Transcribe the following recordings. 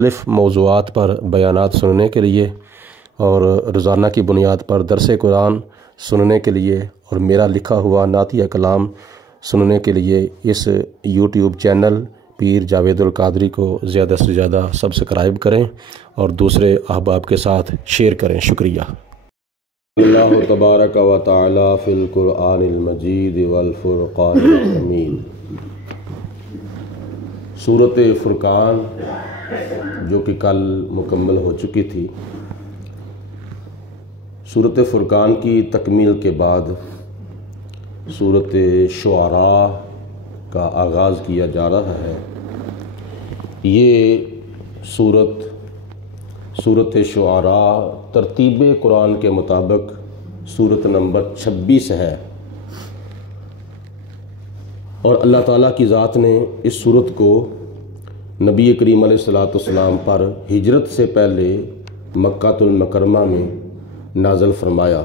مختلف موضوعات پر بیانات سننے کے لیے اور روزانہ کی بنیاد پر درس قرآن سننے کے لیے اور میرا لکھا ہوا نعتیہ کلام سننے کے لیے اس یوٹیوب چینل پیر جاوید القادری کو زیادہ سے زیادہ سبسکرائب کریں اور دوسرے احباب کے ساتھ شیئر کریں۔ شکریہ۔ اللہ تبارک و تعالی فی القرآن المجید والفرقان الحمید۔ سورۃ فرقان جو کہ کل مکمل ہو چکی تھی، سورۃ فرقان کی تکمیل کے بعد سورۃ شعراء کا آغاز کیا جا رہا ہے۔ یہ سورۃ شعراء ترتیب قرآن کے مطابق سورۃ نمبر 26 ہے، اور اللہ تعالیٰ کی ذات نے اس سورت کو نبی کریم علیہ الصلوۃ والسلام پر ہجرت سے پہلے مکہ المکرمہ میں نازل فرمایا،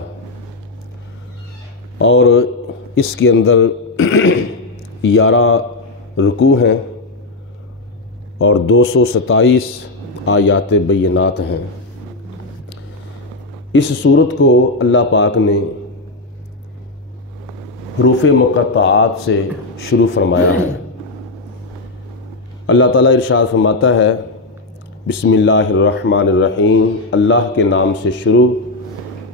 اور اس کے اندر 11 رکوع ہیں اور 227 آیات بینات ہیں۔ اس سورت کو اللہ پاک نے حروف مقطعات سے شروع فرمایا ہے۔ اللہ تعالیٰ ارشاد فرماتا ہے، بسم اللہ الرحمن الرحیم، اللہ کے نام سے شروع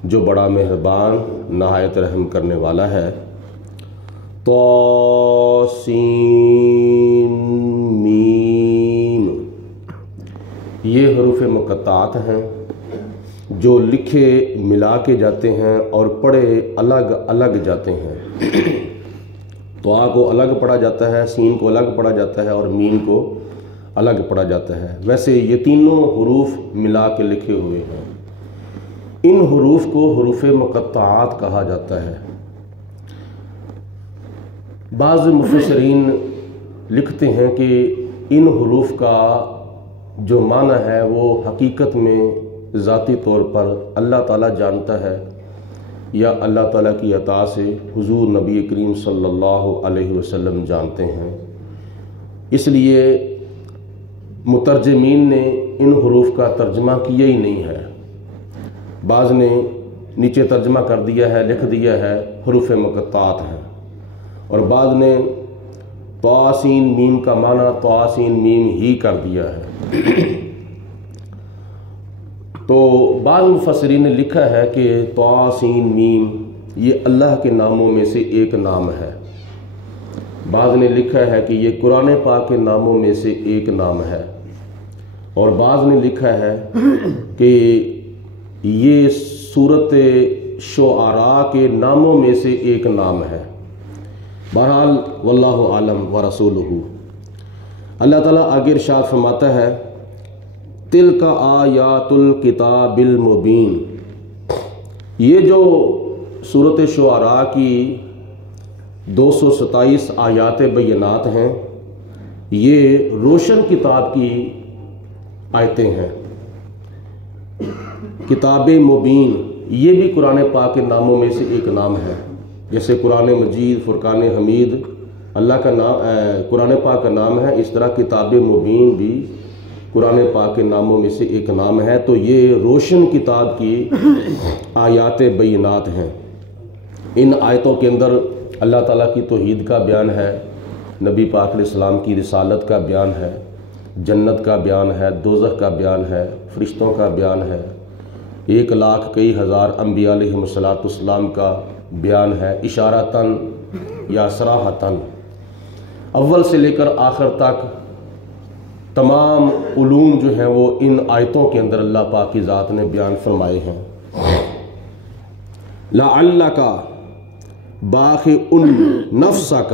جو بڑا مہربان نہایت رحم کرنے والا ہے۔ طاسین میم، یہ حروف مقطعات ہیں جو لکھے ملا کے جاتے ہیں اور پڑھے الگ الگ جاتے ہیں۔ طا کو الگ پڑھا جاتا ہے، سین کو الگ پڑھا جاتا ہے اور میم کو الگ پڑھا جاتا ہے۔ ویسے یہ تینوں حروف ملا کے لکھے ہوئے ہیں۔ ان حروف کو حروف مقطعات کہا جاتا ہے۔ بعض مفسرین لکھتے ہیں کہ ان حروف کا جو معنی ہے وہ حقیقت میں ذاتی طور پر اللہ تعالیٰ جانتا ہے، یا اللہ تعالیٰ کی عطا سے حضور نبی کریم صلی اللہ علیہ وسلم جانتے ہیں۔ اس لیے مترجمین نے ان حروف کا ترجمہ کیا ہی نہیں ہے۔ بعض نے نیچے ترجمہ کر دیا ہے، لکھ دیا ہے حروف مقطعات ہیں، اور بعض نے طاسین میم کا معنی طاسین میم ہی کر دیا ہے۔ تو بعض مفسرین نے لکھا ہے کہ طاسین میم یہ اللہ کے ناموں میں سے ایک نام ہے۔ بعض نے لکھا ہے کہ یہ قرآن پاک کے ناموں میں سے ایک نام ہے، اور بعض نے لکھا ہے کہ یہ سورۃ شعراء کے ناموں میں سے ایک نام ہے۔ بہرحال واللہ عالم ورسولہ۔ اللہ تعالیٰ آگے ارشاد فرماتا ہے، تلک آیات الکتاب المبین۔ یہ جو سورۃ شعراء کی 227 آیات بینات ہیں، یہ روشن کتاب کی آیتیں ہیں۔ کتاب مبین یہ بھی قرآن پاک کے ناموں میں سے ایک نام ہے، جیسے قرآن مجید، فرقان حمید اللہ کا نام، قرآن پاک کا نام ہے، اس طرح کتاب مبین بھی قرآن پاک کے ناموں میں سے ایک نام ہے۔ تو یہ روشن کتاب کی آیات بینات ہیں۔ ان آیتوں کے اندر اللہ تعالیٰ کی توحید کا بیان ہے، نبی پاک علیہ السلام کی رسالت کا بیان ہے، جنت کا بیان ہے، دوزخ کا بیان ہے، فرشتوں کا بیان ہے، 1,00,000 کئی ہزار انبیاء علیہ السلام کا بیان ہے، اشارتاً یا صراحتاً۔ اول سے لے کر آخر تک تمام علوم جو ہیں وہ ان آیتوں کے اندر اللہ پاک کی ذات نے بیان فرمائے ہیں۔ لعلک باخع نفسک،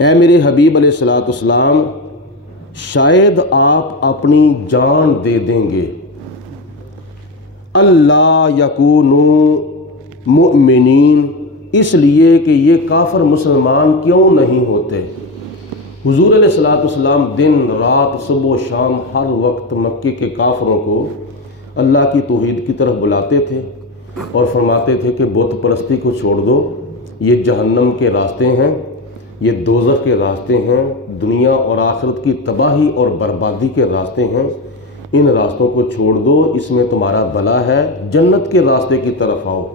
اے میرے حبیب علیہ الصلوۃ والسلام، شاید آپ اپنی جان دے دیں گے، اللہ یکونوا مؤمنین، اس لیے کہ یہ کافر مسلمان کیوں نہیں ہوتے۔ حضور علیہ الصلوۃ والسلام دن رات صبح و شام ہر وقت مکے کے کافروں کو اللہ کی توحید کی طرف بلاتے تھے اور فرماتے تھے کہ بت پرستی کو چھوڑ دو، یہ جہنم کے راستے ہیں، یہ دوزخ کے راستے ہیں، دنیا اور آخرت کی تباہی اور بربادی کے راستے ہیں، ان راستوں کو چھوڑ دو، اس میں تمہارا بھلا ہے، جنت کے راستے کی طرف آؤ،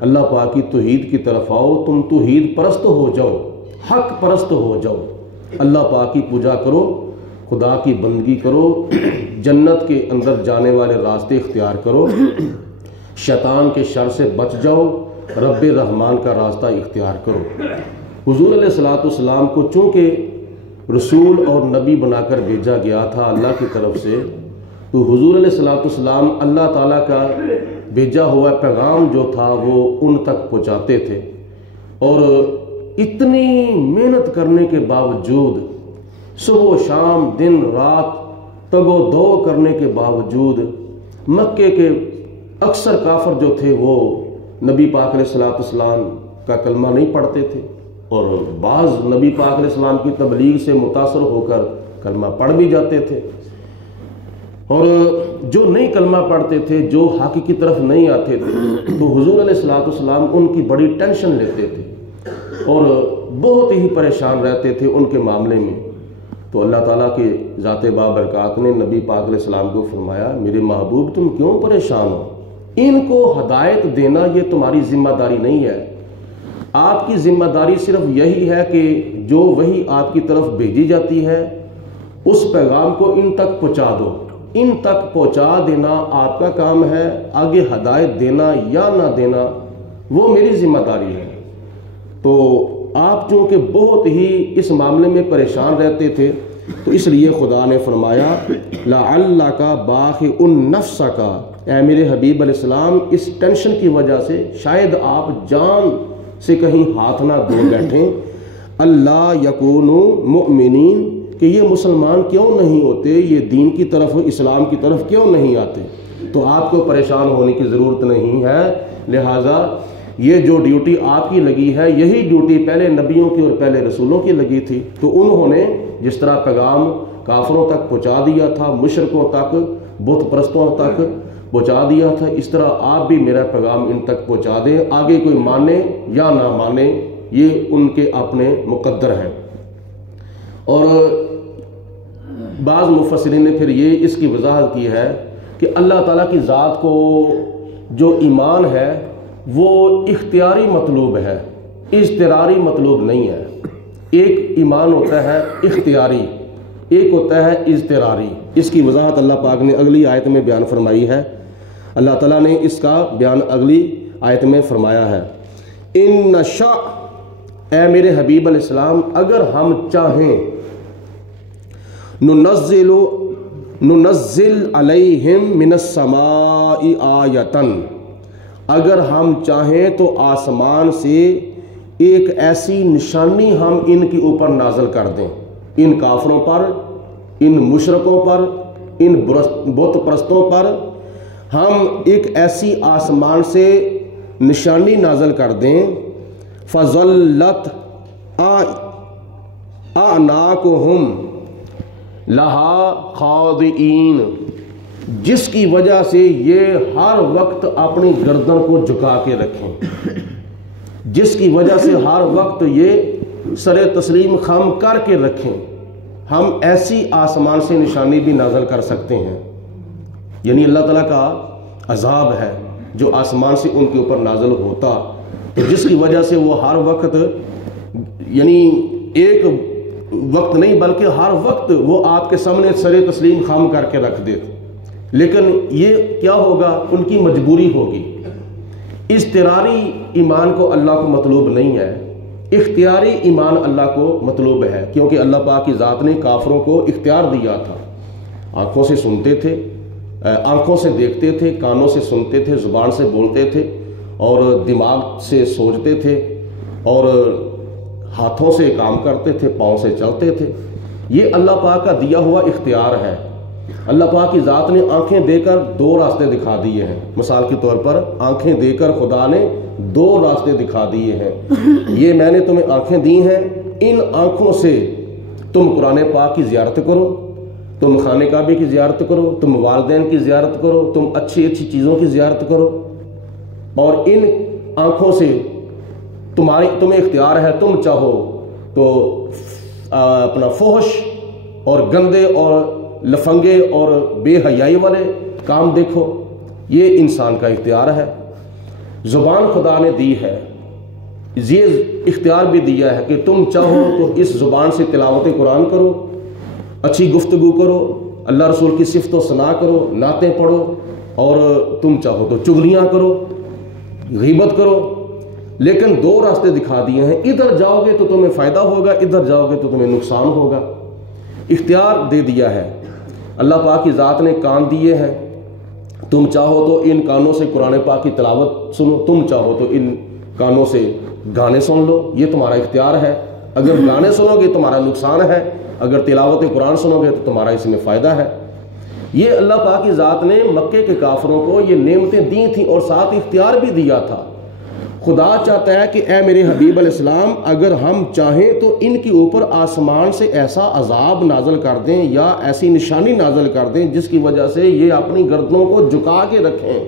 اللہ پاک کی توحید کی طرف آؤ، تم توحید پرست ہو جاؤ، حق پرست ہو جاؤ، اللہ پاک کی پوجا کرو، خدا کی بندگی کرو، جنت کے اندر جانے والے راستے اختیار کرو، شیطان کے شر سے بچ جاؤ، رب رحمان کا راستہ اختیار کرو۔ حضور علیہ الصلوۃ والسلام کو چونکہ رسول اور نبی بنا کر بھیجا گیا تھا اللہ کی طرف سے، تو حضور علیہ الصلوۃ والسلام اللہ تعالیٰ کا بھیجا ہوا پیغام جو تھا وہ ان تک پہنچاتے تھے، اور اتنی محنت کرنے کے باوجود، صبح و شام دن رات تگ و دو کرنے کے باوجود، مکے کے اکثر کافر جو تھے وہ نبی پاک علیہ الصلوۃ والسلام کا کلمہ نہیں پڑھتے تھے، اور بعض نبی پاک علیہ السلام کی تبلیغ سے متاثر ہو کر کلمہ پڑھ بھی جاتے تھے، اور جو نہیں کلمہ پڑھتے تھے، جو حق کی طرف نہیں آتے تھے، تو حضور علیہ الصلوۃ والسلام ان کی بڑی ٹینشن لیتے تھے اور بہت ہی پریشان رہتے تھے ان کے معاملے میں۔ تو اللہ تعالیٰ کے ذات بابرکات نے نبی پاک علیہ السلام کو فرمایا، میرے محبوب تم کیوں پریشان ہو، ان کو ہدایت دینا یہ تمہاری ذمہ داری نہیں ہے، آپ کی ذمہ داری صرف یہی ہے کہ جو وحی آپ کی طرف بھیجی جاتی ہے اس پیغام کو ان تک پہنچا دو، ان تک پہنچا دینا آپ کا کام ہے، آگے ہدایت دینا یا نہ دینا وہ میری ذمہ داری ہے۔ تو آپ چونکہ بہت ہی اس معاملے میں پریشان رہتے تھے، تو اس لیے خدا نے فرمایا لعلک باخع نفسک، اے میرے حبیب علیہ السلام اس ٹینشن کی وجہ سے شاید آپ جان سے کہیں ہاتھ نہ دھو بیٹھیں، اللہ یکونوا مؤمنین، کہ یہ مسلمان کیوں نہیں ہوتے، یہ دین کی طرف اسلام کی طرف کیوں نہیں آتے۔ تو آپ کو پریشان ہونے کی ضرورت نہیں ہے، لہٰذا یہ جو ڈیوٹی آپ کی لگی ہے یہی ڈیوٹی پہلے نبیوں کی اور پہلے رسولوں کی لگی تھی، تو انہوں نے جس طرح پیغام کافروں تک پہنچا دیا تھا، مشرکوں تک، بت پرستوں تک پہنچا دیا تھا، اس طرح آپ بھی میرا پیغام ان تک پہنچا دیں، آگے کوئی مانے یا نہ مانے یہ ان کے اپنے مقدر ہیں۔ اور بعض مفسرین نے پھر یہ اس کی وضاحت کی ہے کہ اللہ تعالیٰ کی ذات کو جو ایمان ہے وہ اختیاری مطلوب ہے، اضطراری مطلوب نہیں ہے۔ ایک ایمان ہوتا ہے اختیاری، ایک ہوتا ہے اضطراری۔ اس کی وضاحت اللہ پاک نے اگلی آیت میں بیان فرمائی ہے، اللہ تعالیٰ نے اس کا بیان اگلی آیت میں فرمایا ہے، ان نشاء، اے میرے حبیب علیہ السلام اگر ہم چاہیں، ننزل علیہم من السماء آیتن، اگر ہم چاہیں تو آسمان سے ایک ایسی نشانی ہم ان کے اوپر نازل کر دیں، ان کافروں پر، ان مشرکوں پر، ان بت پرستوں پر ہم ایک ایسی آسمان سے نشانی نازل کر دیں، فَظَلَّتْ أَعْنَاقُهُمْ لَهَا خَاضِعِينَ، جس کی وجہ سے یہ ہر وقت اپنی گردن کو جھکا کے رکھیں، جس کی وجہ سے ہر وقت یہ سر تسلیم خم کر کے رکھیں۔ ہم ایسی آسمان سے نشانی بھی نازل کر سکتے ہیں، یعنی اللہ تعالیٰ کا عذاب ہے جو آسمان سے ان کے اوپر نازل ہوتا، تو جس کی وجہ سے وہ ہر وقت، یعنی ایک وقت نہیں بلکہ ہر وقت وہ آپ کے سامنے سر تسلیم خم کر کے رکھ دیتے، لیکن یہ کیا ہوگا، ان کی مجبوری ہوگی۔ اضطراری ایمان کو اللہ کو مطلوب نہیں ہے، اختیاری ایمان اللہ کو مطلوب ہے، کیونکہ اللہ پاک کی ذات نے کافروں کو اختیار دیا تھا، آنکھوں سے سنتے تھے، آنکھوں سے دیکھتے تھے، کانوں سے سنتے تھے، زبان سے بولتے تھے، اور دماغ سے سوچتے تھے، اور ہاتھوں سے کام کرتے تھے، پاؤں سے چلتے تھے۔ یہ اللہ پاک کا دیا ہوا اختیار ہے۔ اللہ پاک کی ذات نے آنکھیں دے کر دو راستے دکھا دیے ہیں، مثال کے طور پر آنکھیں دے کر خدا نے دو راستے دکھا دیے ہیں، یہ میں نے تمہیں آنکھیں دی ہیں، ان آنکھوں سے تم قرآن پاک کی زیارت کرو، تم خانہ کعبے کی زیارت کرو، تم والدین کی زیارت کرو، تم اچھی اچھی چیزوں کی زیارت کرو، اور ان آنکھوں سے تمہیں اختیار ہے، تم چاہو تو اپنا فحش اور گندے اور لفنگے اور بے حیائی والے کام دیکھو، یہ انسان کا اختیار ہے۔ زبان خدا نے دی ہے، یہ اختیار بھی دیا ہے کہ تم چاہو تو اس زبان سے تلاوت قرآن کرو، اچھی گفتگو کرو، اللہ رسول کی صفت و ثنا کرو، نعتیں پڑھو، اور تم چاہو تو چغلیاں کرو، غیبت کرو، لیکن دو راستے دکھا دیے ہیں، ادھر جاؤ گے تو تمہیں فائدہ ہوگا، ادھر جاؤ گے تو تمہیں نقصان ہوگا۔ اختیار دے دیا ہے، اللہ پاک کی ذات نے کان دیے ہیں، تم چاہو تو ان کانوں سے قرآن پاک کی تلاوت سنو، تم چاہو تو ان کانوں سے گانے سن لو، یہ تمہارا اختیار ہے۔ اگر گانے سنو گے تمہارا نقصان ہے، اگر تلاوت قرآن سنو گے تو تمہارا اس میں فائدہ ہے۔ یہ اللہ پاک کی ذات نے مکے کے کافروں کو یہ نعمتیں دی تھیں اور ساتھ اختیار بھی دیا تھا۔ خدا چاہتا ہے کہ اے میرے حبیب علیہ السلام، اگر ہم چاہیں تو ان کے اوپر آسمان سے ایسا عذاب نازل کر دیں یا ایسی نشانی نازل کر دیں جس کی وجہ سے یہ اپنی گردنوں کو جھکا کے رکھیں،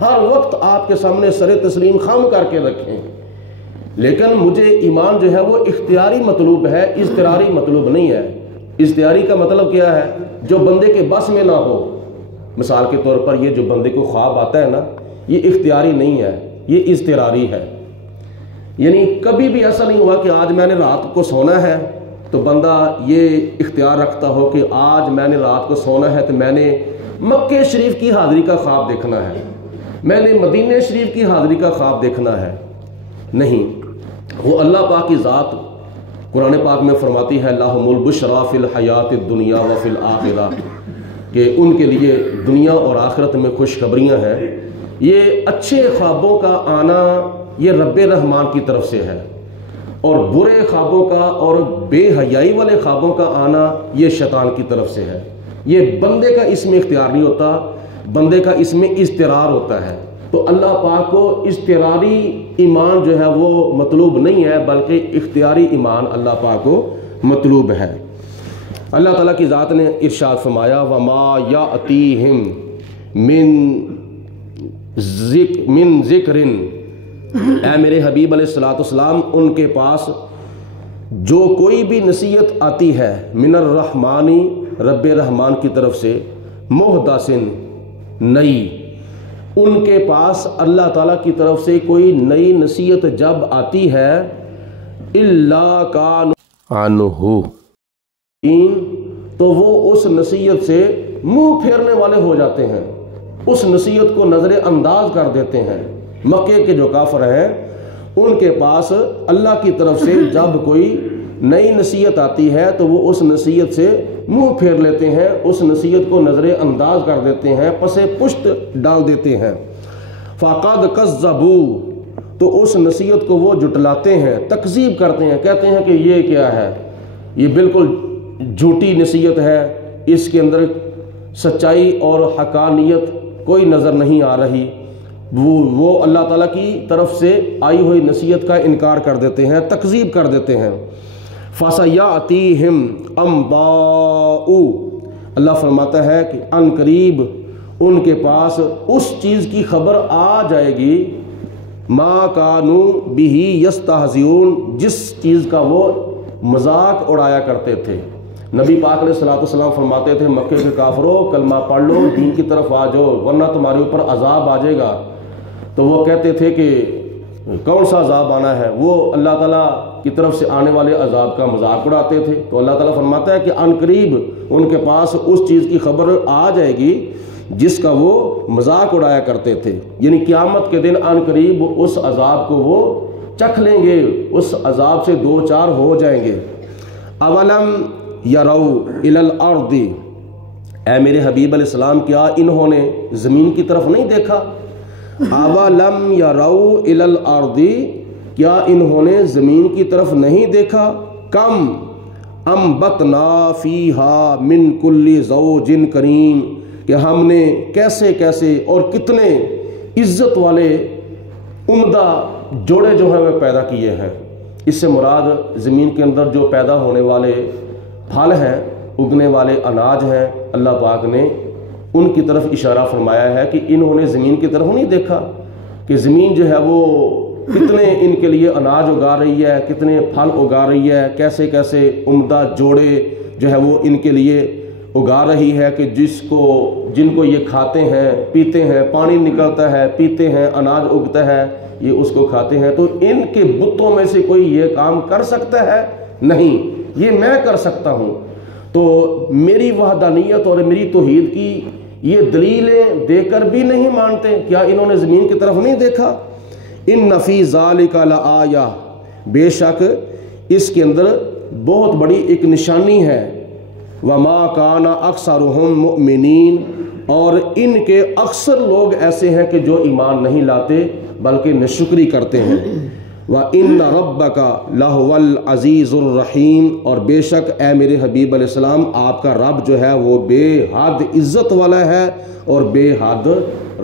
ہر وقت آپ کے سامنے سر تسلیم خم کر کے رکھیں، لیکن مجھے ایمان جو ہے وہ اختیاری مطلوب ہے، اضطراری مطلوب نہیں ہے۔ اختیاری کا مطلب کیا ہے؟ جو بندے کے بس میں نہ ہو۔ مثال کے طور پر یہ جو بندے کو خواب آتا ہے نا، یہ اختیاری نہیں ہے، یہ اضطراری ہے۔ یعنی کبھی بھی ایسا نہیں ہوا کہ آج میں نے رات کو سونا ہے تو بندہ یہ اختیار رکھتا ہو کہ آج میں نے رات کو سونا ہے تو میں نے مکے شریف کی حاضری کا خواب دیکھنا ہے، میں نے مدینہ شریف کی حاضری کا خواب دیکھنا ہے۔ نہیں، وہ اللہ پاک کی ذات قرآن پاک میں فرماتی ہے لَهُمُ الْبُشْرَى فِي الْحَيَاةِ الدُّنْيَا وَفِي الْآخِرَةِ، کہ ان کے لیے دنیا اور آخرت میں خوشخبریاں ہیں۔ یہ اچھے خوابوں کا آنا یہ رب رحمان کی طرف سے ہے، اور برے خوابوں کا اور بے حیائی والے خوابوں کا آنا یہ شیطان کی طرف سے ہے۔ یہ بندے کا اس میں اختیار نہیں ہوتا، بندے کا اس میں اضطرار ہوتا ہے۔ تو اللہ پاک کو اضطراری ایمان جو ہے وہ مطلوب نہیں ہے، بلکہ اختیاری ایمان اللہ پاک کو مطلوب ہے۔ اللہ تعالیٰ کی ذات نے ارشاد فرمایا وَمَا يَأْتِيهِمْ من ذکر، اے میرے حبیب علیہ السلام ان کے پاس جو کوئی بھی نصیحت آتی ہے من الرحمانی، رب رحمان کی طرف سے، محدثن، نئی، ان کے پاس اللہ تعالیٰ کی طرف سے کوئی نئی نصیحت جب آتی ہے الا کانوا عنہ، تو وہ اس نصیحت سے منہ پھیرنے والے ہو جاتے ہیں، اس نصیحت کو نظر انداز کر دیتے ہیں۔ مکے کے جو کافر ہیں ان کے پاس اللہ کی طرف سے جب کوئی نئی نصیحت آتی ہے تو وہ اس نصیحت سے منہ پھیر لیتے ہیں، اس نصیحت کو نظر انداز کر دیتے ہیں، پس پشت ڈال دیتے ہیں۔ فَقَدْ كَذَّبُوا، تو اس نصیحت کو وہ جھٹلاتے ہیں، تکذیب کرتے ہیں، کہتے ہیں کہ یہ کیا ہے، یہ بالکل جھوٹی نصیحت ہے، اس کے اندر سچائی اور حقانیت کوئی نظر نہیں آ رہی۔ وہ اللہ تعالیٰ کی طرف سے آئی ہوئی نصیحت کا انکار کر دیتے ہیں، تکذیب کر دیتے ہیں۔ فَسَيَأْتِيهِمْ أَنْبَاءُ، اللہ فرماتا ہے کہ ان قریب ان کے پاس اس چیز کی خبر آ جائے گی مَا كَانُوا بِهِ يَسْتَهْزِئُونَ، جس چیز کا وہ مذاق اڑایا کرتے تھے۔ نبی پاک علیہ السلام فرماتے تھے مکے کے کافروں کلمہ پڑھ لو، دین کی طرف آ جاؤ ورنہ تمہارے اوپر عذاب آ جائے گا۔ تو وہ کہتے تھے کہ کون سا عذاب آنا ہے، وہ اللہ تعالیٰ کی طرف سے آنے والے عذاب کا مذاق اڑاتے تھے۔ تو اللہ تعالیٰ فرماتا ہے کہ ان قریب ان کے پاس اس چیز کی خبر آ جائے گی جس کا وہ مذاق اڑایا کرتے تھے، یعنی قیامت کے دن ان قریب اس عذاب کو وہ چکھ لیں گے، اس عذاب سے دو چار ہو جائیں گے۔ اولم یروا الی الارض، اے میرے حبیب علیہ السلام کیا انہوں نے زمین کی طرف نہیں دیکھا؟ اولم یروا الی الارض، کیا انہوں نے زمین کی طرف نہیں دیکھا؟ کم انبتنا فیہا من کل زوج کریم، کہ ہم نے کیسے کیسے اور کتنے عزت والے عمدہ جوڑے جو ہیں وہ پیدا کیے ہیں۔ اس سے مراد زمین کے اندر جو پیدا ہونے والے پھل ہیں، اگنے والے اناج ہیں، اللہ پاک نے ان کی طرف اشارہ فرمایا ہے کہ انہوں نے زمین کی طرف نہیں دیکھا کہ زمین جو ہے وہ کتنے ان کے لیے اناج اگا رہی ہے، کتنے پھل اگا رہی ہے، کیسے کیسے عمدہ جوڑے جو ہے وہ ان کے لیے اگا رہی ہے کہ جن کو یہ کھاتے ہیں، پیتے ہیں، پانی نکلتا ہے، پیتے ہیں، اناج اگتا ہے، یہ اس کو کھاتے ہیں۔ تو ان کے بتوں میں سے کوئی یہ کام کر سکتا ہے؟ نہیں، یہ میں کر سکتا ہوں۔ تو میری وحدانیت اور میری توحید کی یہ دلیلیں دے کر بھی نہیں مانتے۔ کیا انہوں نے زمین کی طرف نہیں دیکھا؟ ان فی ذالک لآیہ، بے شک اس کے اندر بہت بڑی ایک نشانی ہے۔ وما کان اکثرہم مؤمنین، اور ان کے اکثر لوگ ایسے ہیں کہ جو ایمان نہیں لاتے بلکہ ناشکری کرتے ہیں۔ وَإِنَّ رَبَّكَ لَهُوَ الْعَزِيزُ الرَّحِيمُ، اور بے شک اے میرے حبیب علیہ السلام آپ کا رب جو ہے وہ بے حد عزت والا ہے اور بے حد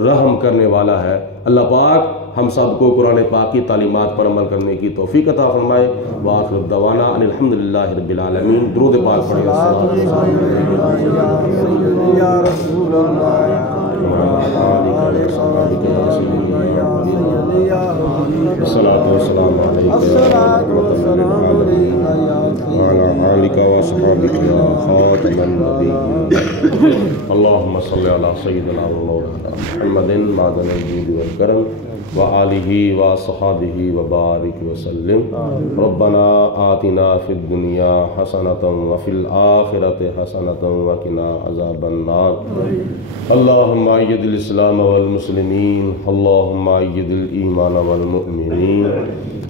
رحم کرنے والا ہے۔ اللہ پاک ہم سب کو قرآن پاک کی تعلیمات پر عمل کرنے کی توفیق عطا فرمائے۔ وآخر دعوانا ان الحمدللہ رب العالمین۔ درود پاک پڑھیں۔ یا رسول اللہ الصلاۃ والسلام وعلی آلک واصحابک یا خاتم النبیین۔ اللہم صلی علی سیدنا و مولانا محمد معدن الجود والکرم وآلہ وصحابہ وبارک وسلم۔ ربنا آتنا فی الدنیا حسنۃ وفی الآخرۃ حسنۃ وقنا عذاب النار۔ اللہم اید الاسلام والمسلمین، اللہم اید الایمان والمؤمنین۔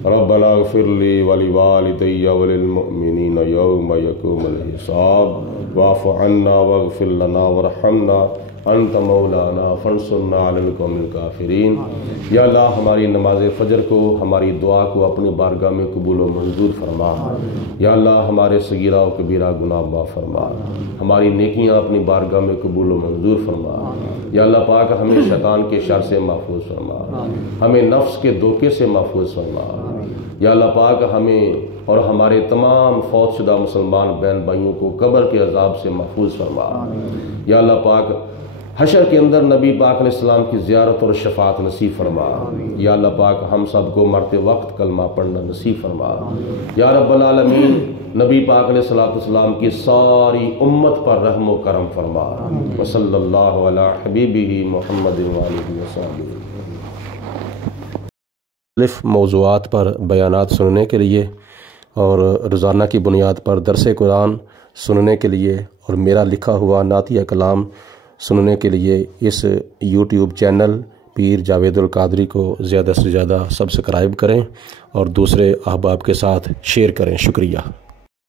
ربنا اغفر لی ولوالدی وللمؤمنین یوم یقوم الحساب، واعف عنا واغفر لنا وارحمنا انت مولانا فانصرنا علی القوم الکافرین۔ یا اللہ ہماری نماز فجر کو، ہماری دعا کو اپنی بارگاہ میں قبول و منظور فرما۔ یا اللہ ہمارے صغیرہ و کبیرہ گناہ معاف فرما، ہماری نیکیاں اپنی بارگاہ میں قبول و منظور فرما۔ یا اللہ پاک ہمیں شیطان کے شر سے محفوظ فرما، ہمیں نفس کے دھوکے سے محفوظ فرما۔ یا اللہ پاک ہمیں اور ہمارے تمام فوت شدہ مسلمان بہن بھائیوں کو قبر کے عذاب سے محفوظ فرما۔ یا اللہ پاک حشر کے اندر نبی پاک علیہ السلام کی زیارت اور شفاعت نصیب فرما۔ یا اللہ پاک ہم سب کو مرتے وقت کلمہ پڑھنا نصیب فرما۔ یا رب العالمین نبی پاک علیہ السلام کی ساری امت پر رحم و کرم فرما۔ وصلی اللہ علی حبیبہ محمد وآلہ وصحبہ۔ مختلف موضوعات پر بیانات سننے کے لیے اور روزانہ کی بنیاد پر درس قرآن سننے کے لیے اور میرا لکھا ہوا نعتیہ کلام سننے کے لیے اس یوٹیوب چینل پیر جاوید القادری کو زیادہ سے زیادہ سبسکرائب کریں اور دوسرے احباب کے ساتھ شیئر کریں۔ شکریہ۔